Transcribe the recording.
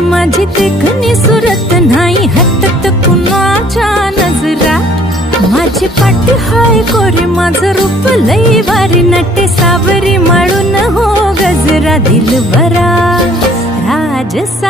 माझी देखणी सुरत नाही हटत कुणाच्या नजरा। माझी पाठी हाय कोरी माझं रूप लई भारी नटे सावरी माळून हो गजरा दिलबरा राजसा